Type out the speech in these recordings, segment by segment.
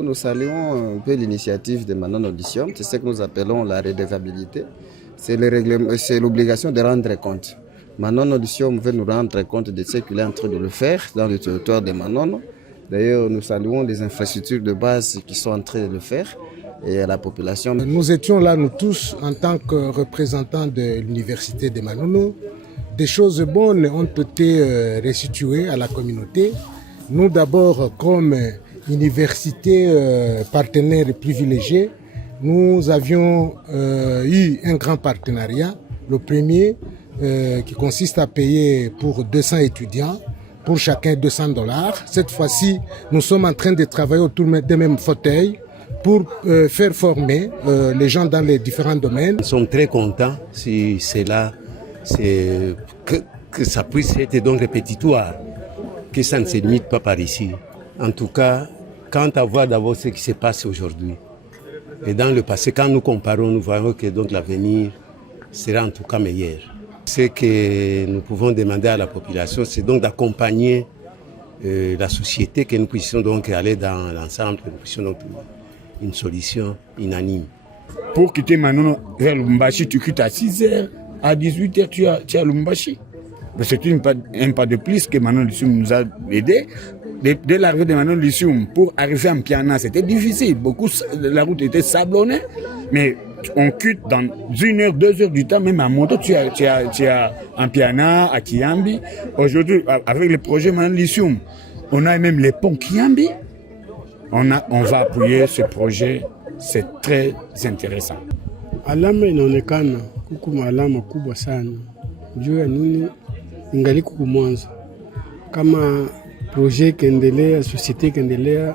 Nous saluons un peu l'initiative de Manon Audition, c'est ce que nous appelons la redevabilité. C'est l'obligation de rendre compte. Manon Audition veut nous rendre compte de ce qu'il est en train de le faire dans le territoire de Manon. D'ailleurs, nous saluons les infrastructures de base qui sont en train de le faire et à la population. Nous étions là, nous tous, en tant que représentants de l'université de Manono. Des choses bonnes ont été restituées à la communauté. Nous d'abord, comme université partenaire privilégiée, nous avions eu un grand partenariat. Le premier qui consiste à payer pour 200 étudiants, pour chacun $200. Cette fois-ci, nous sommes en train de travailler autour des mêmes fauteuils pour faire former les gens dans les différents domaines. Nous sommes très contents si c'est là, que ça puisse être donc répétitoire, que ça ne se limite pas par ici. En tout cas, quand à voir d'abord ce qui se passe aujourd'hui et dans le passé, quand nous comparons, nous voyons que donc l'avenir sera en tout cas meilleur. Ce que nous pouvons demander à la population, c'est donc d'accompagner la société, que nous puissions donc aller dans l'ensemble, que nous puissions donc trouver une solution unanime. Pour quitter Manono vers Lubumbashi, tu quittes à 6h, à 18h, tu es à Lubumbashi. C'est un pas de plus que Manon Lissoum nous a aidé. Dès l'arrivée de Manon Lissoum, pour arriver en Piana, c'était difficile. La route était sablonnée, mais on quitte dans 1 heure, 2 heures du temps, même à moto, tu as en Piana, à Kiambi. Aujourd'hui, avec le projet Manon Lissoum, on a même les ponts Kiambi. On va appuyer ce projet, c'est très intéressant. Alama inaonekana huku alama kubwa sana juu ya nini ingali kuku mwanzo. Kama projet kiendelea, societe kiendelea,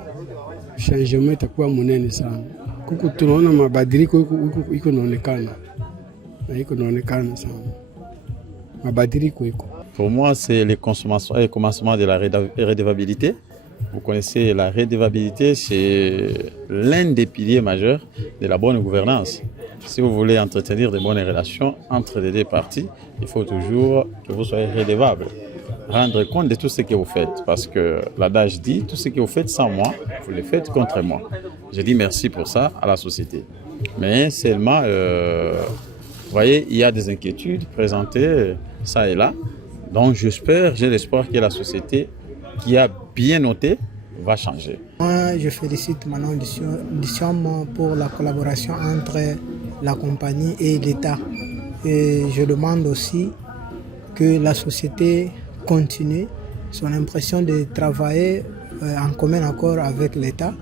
changement itakuwa munene sana. Kuku tunaona mabadiliko iko naonekana. Na iko naonekana sana. Mabadiliko iko. Pour moi, c'est le commencement de la redevabilité. Vous connaissez la redevabilité, c'est l'un des piliers majeurs de la bonne gouvernance. Si vous voulez entretenir de bonnes relations entre les deux parties, il faut toujours que vous soyez redevable. Rendre compte de tout ce que vous faites. Parce que l'adage dit, tout ce que vous faites sans moi, vous le faites contre moi. Je dis merci pour ça à la société. Mais seulement, vous voyez, il y a des inquiétudes présentées, ça et là. Donc j'espère, j'ai l'espoir que la société qui a bien noté va changer. Moi, je félicite Manon Audition pour la collaboration entre la compagnie et l'État. Et je demande aussi que la société continue son impression de travailler en commun accord avec l'État